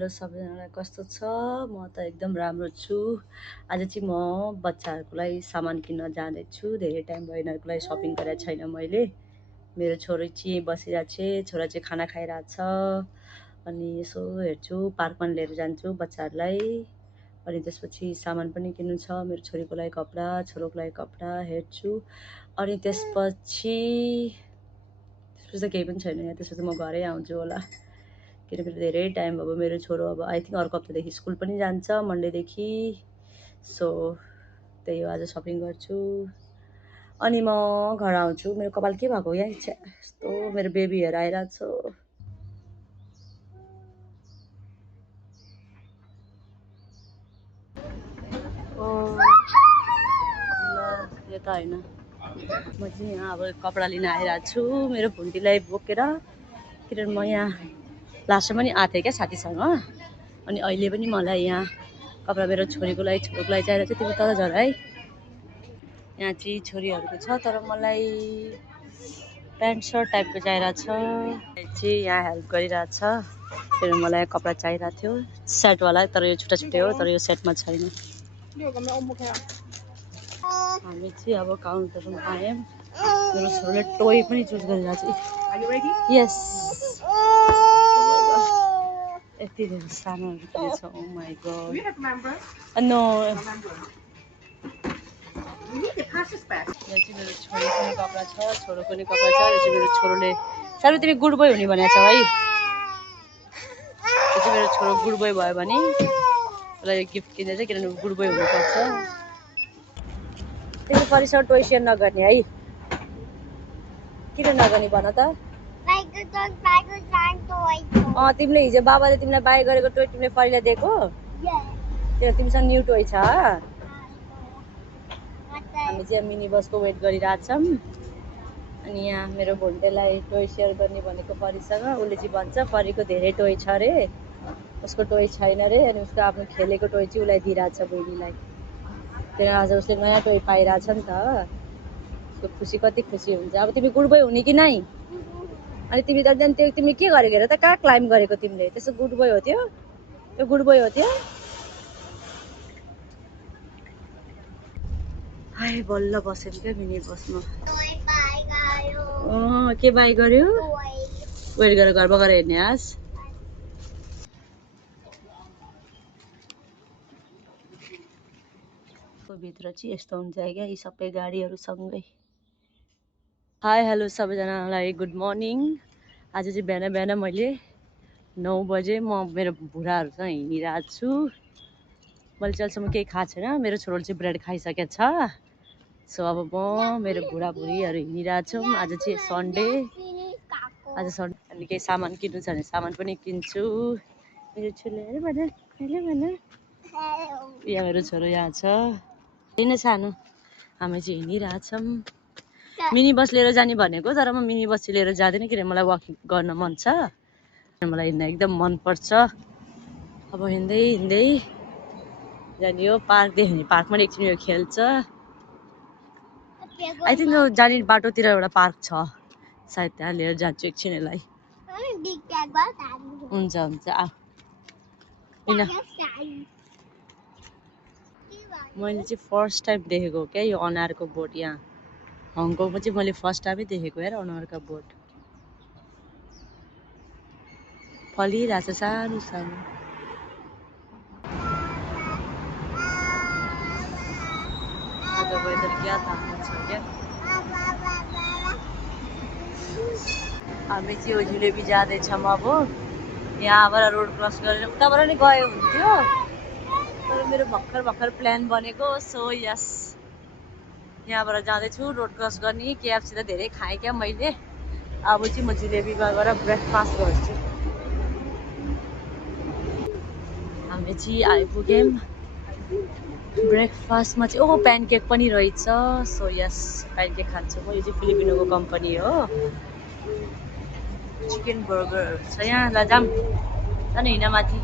Hello सबैजनालाई कस्तो छ? म त एकदम राम्रो छु। आज चाहिँ म बच्चाहरूको लागि सामान किन्न जाँदैछु। धेरै टाइम भयो यिनीहरूको लागि सपिङ गरेको छैन मैले। मेरो छोरो चाहिँ बसिरहेको छ, छोरा चाहिँ खाना खाइरहेको छ। अनि यसो हेर्छु, पार्कमा लिएर जान्छु बच्चाहरूलाई। अनि त्यसपछि सामान पनि किन्नु छ, मेरो छोरीको लागि कपडा, छोरोको लागि कपडा हेर्छु। अनि त्यसपछि त केही पनि छैन यहाँ। त्यसपछि म घरै आउँछु होला, किनकि धेरै टाइम अब मेरो छोरो अब आई थिङ्क अर्को हप्तादेखि स्कुल पनि जान्छ, मन्डेदेखि। सो त्यही हो, आज सपिङ गर्छु अनि म घर आउँछु। मेरो कपाल के भएको यहाँ इच्छा यस्तो मेरो बेबीहरू आइरहेको छ। ओ ल यो त होइन, म चाहिँ यहाँ अब कपडा लिन आइरहेको छु मेरो भुन्टीलाई बोकेर। किनभने म यहाँ लास्ट टाइम पनि आएको थिएँ क्या साथीसँग। अनि अहिले पनि मलाई यहाँ कपडा मेरो छोरीको लागि छोरोको लागि चाहिरहेको छ। तिमी तल झर है, यहाँ चाहिँ छोरीहरूको छ, तर मलाई प्यान्ट सर्ट टाइपको चाहिरहेको छ। चाहिँ यहाँ हेल्प गरिरहेको छ, किनभने मलाई कपडा चाहिरहेको थियो सेटवाला, तर यो छुट्टा छुट्टै हो, तर यो सेटमा छैन। हामी चाहिँ अब काउन्टरमा आयौँ। मेरो छोरोले टोय पनि चुज गरिरहेको छ। यस, यति धेरै सामानहरू किनेछ। ओ माई गड, नो। यहाँ चाहिँ मेरो छोरीको नि कपडा छ, छोरोको नि कपडा छ। यो चाहिँ मेरो छोरोले, साह्रै तिमी गुड बोय हुने भनेको छौ है। यो चाहिँ मेरो छोरो गुड बोय भयो भने उसलाई यो गिफ्ट किनेछ, किनभने गुड बोय हुनुपर्छ। तिमी परिसर टोय सेयर नगर्ने है, किन नगर्ने भन त? तिमीले हिजो बाबाले तिमीलाई बाई गरेको टोय तिमीले फरिलाई दिएको, त्यो तिमीसँग न्यू टोय छ। हामी चाहिँ मिनी बसको वेट गरिरहेछौँ। अनि यहाँ मेरो भोन्टेलाई टोय सेयर गर्ने भनेको परीसँग। उसले चाहिँ भन्छ परीको धेरै टोय छ अरे, उसको टोय छैन अरे। अनि उसको आफ्नो खेलेको टोय चाहिँ उसलाई दिइरहेछ बहिनीलाई, किनभने आज उसले नयाँ टोय पाइरहेछ नि त। उसको खुसी कति खुसी हुन्छ। अब तिमी गुड बोय हुने कि नै? अनि तिमी त त्यो तिमी के गरेको हेर त, कहाँ क्लाइम्ब गरेको तिमीले? त्यसो गुड बोय हो त्यो? त्यो गुड बोय हो त्यो? हाय बल्ल बसेँ क्या मिनी बसमा। के बाई गर्यो? वेट गरेर घरमा गएर हेर्ने आज। भित्र चाहिँ यस्तो हुन्छ क्या, यी सबै गाडीहरूसँगै। हाई हेलो सबैजनालाई गुड मर्निङ। आज चाहिँ बिहान बिहान मैले 9 बजे म मेरो बुढाहरूसँग हिँडिरहेको छु। मैले चाहिँ अहिलेसम्म केही खाएको छैन, मेरो छोरोले चाहिँ ब्रेड खाइसकेको छ। सो अब म मेरो बुढाबुढीहरू हिँडिरहेछौँ। आज चाहिँ सन्डे, आज सन्डे। अनि केही सामान किन्नु छ भने सामान पनि किन्छु। मेरो छोरीले भन हेलो भन, यहाँ मेरो छोरो यहाँ छ, किन सानो। हामी चाहिँ हिँडिरहेछौँ। मिनी बस लिएर जाने भनेको, तर म मिनी बस चाहिँ लिएर जाँदिनँ, किनभने मलाई वाकिङ गर्न मन छ। मलाई हिँड्न एकदम मनपर्छ। अब हिँड्दै हिँड्दै जाने हो। पार्क देख्यो भने पार्कमा एकछिन यो खेल्छ। आई थिङ्क यो जाने बाटोतिर एउटा पार्क छ, सायद त्यहाँ लिएर जान्छु एकछिन यसलाई। हुन्छ हुन्छ आ। मैले चाहिँ फर्स्ट टाइम देखेको क्या यो अनारको बोट। यहाँ हङकङमा चाहिँ मैले फर्स्ट टाइमै देखेको यार अनारको बोट। फलिरहेछ सानो सानो। आज वेदर क्या तातो छ क्या। हामी चाहिँ जुलेबी जाँदैछौँ अब। यहाँबाट रोड क्रस गरेर उताबाट नै गए हुन्थ्यो, तर मेरो भर्खर प्लान बनेको। सो यस, यहाँबाट जाँदैछु रोड क्रस गर्ने। केएफसी त धेरै खाएँ क्या मैले। अब चाहिँ म जुलेबीमा गएर ब्रेकफास्ट गर्छु। हामी चाहिँ आइपुग्यौँ। ब्रेकफास्टमा चाहिँ ओहो प्यानकेक पनि रहेछ। सो यस, प्यानकेक खान्छु म। यो चाहिँ फिलिपिनोको कम्पनी हो। चिकन बर्गरहरू छ यहाँ। ल जाम जानु हिँड माथि।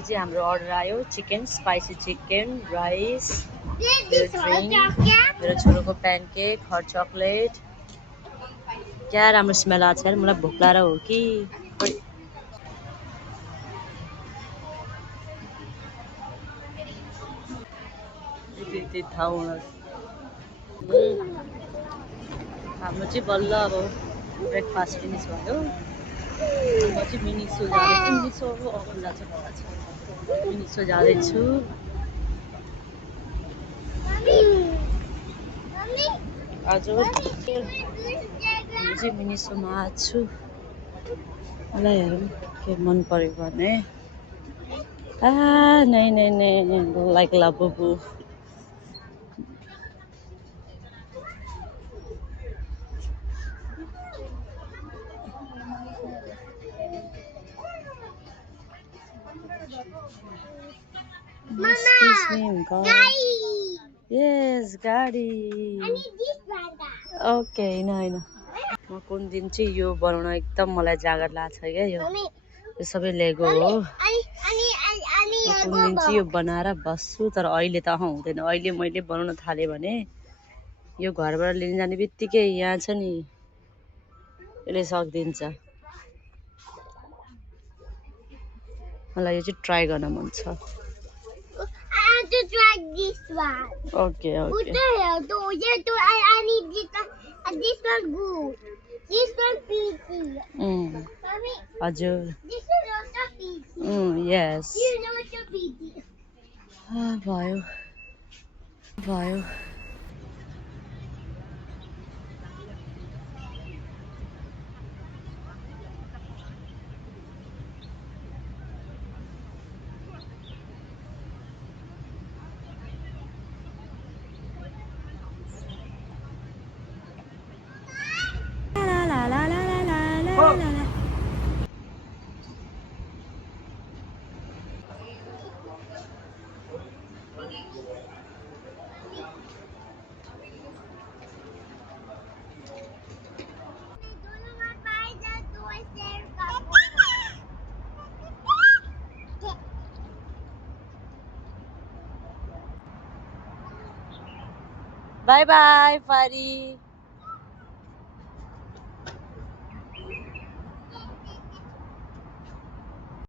पछि चाहिँ हाम्रो अर्डर आयो चिकन स्पाइसी चिकन राइस मेरो छोरोको प्यानकेक हट चक्लेट क्या राम्रो स्मेल आएको छ यार मलाई भोक लागेर हो कि यति ठाउँ हाम्रो चाहिँ बल्ल अब ब्रेकफास्ट फिनिस भयो म चाहिँ मिनिसो जाँदैछु मिनिसो खुल्ला छ मिनिसो जाँदैछु हजुर म चाहिँ मिनिसोमा छु मलाई हेरौँ के मन पर्यो भने नै नै नै like Labubu Excuse me, God. Yes, गाडी ओके होइन म कुन दिन चाहिँ यो बनाउन एकदम मलाई जागर लाग्छ क्या यो सबै लेगो हो कुन दिन चाहिँ यो बनाएर बस्छु तर अहिले त हुँदैन अहिले मैले बनाउन थालेँ भने यो घरबाट लिन जाने बित्तिकै यहाँ छ नि यसले सकिदिन्छ मलाई यो चाहिँ ट्राई गर्न मन छ to try this one. Okay, okay. What the hell? I need this one. This one good. This one peachy. Mommy. Ajur. This is also peachy. Yes. This is also peachy. भयो. Bye bye, Fari.